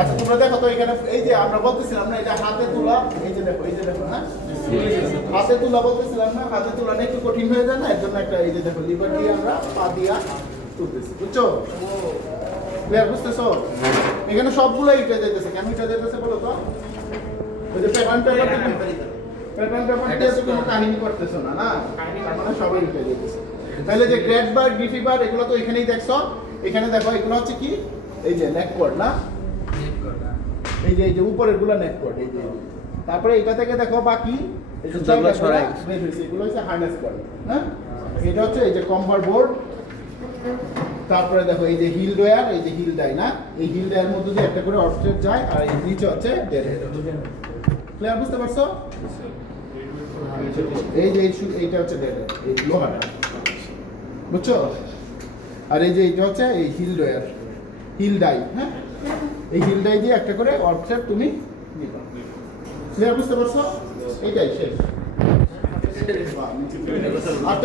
আচ্ছা তোমরা দেখো তো এখানে এই যে আমরা বলতেছিলাম না এটা হাতে তোলা, এই যে দেখো হ্যাঁ হাতে তোলা বলতেছিলাম না, হাতে তোলাটা একটু কঠিন হয়ে যায় না, এর জন্য একটা এই যে দেখো লিভার দিয়ে আমরা পা দিয়া তুলতেছি, বুঝছো? ক্লিয়ার, বুঝতেছো? এখানে সবগুলো ইটা যেতেছে, কেন ইটা যেতেছে বলো তো? ওই যে পেপার দিয়ে তো কোনো কাহিনী করতেছো না, না তার মানে সবাই ইটা যেতেছে। তাহলে যে গ্রেড বার, ডিফি বার এগুলো তো এখানেই দেখছো, এখানে দেখো এগুলো হচ্ছে কি এই যে নেক কোড না, এই যে উপরের গুলো নেক কোড, এই যে তারপরে এটা থেকে দেখো বাকি এই যে ছড়াই বের হইছে, এগুলো হচ্ছে হার্নেস কোড, হ্যাঁ এটা হচ্ছে এই যে কম্বার বোর্ড। তারপরে দেখো এই যে হিল ডয়ার, এই যে হিল ডাই না, এই হিল ডায়ের মধ্যে দিয়ে একটা করে অফসেট যায়, আর এই নিচে হচ্ছে ডেড হেড। ক্লিয়ার, বুঝতে পারছো? এই যে এইটা হচ্ছে ডেড হেড, এই লোহাটা, বুঝছো? আর এই যে এইটা হচ্ছে এই হিল ডয়ার, হিল ডাই, হ্যাঁ এই হিল ডাই দিয়ে একটা করে অফসেট তুমি নিবা। ক্লিয়ার, বুঝতে পারছো? এইটাই শেষ। আর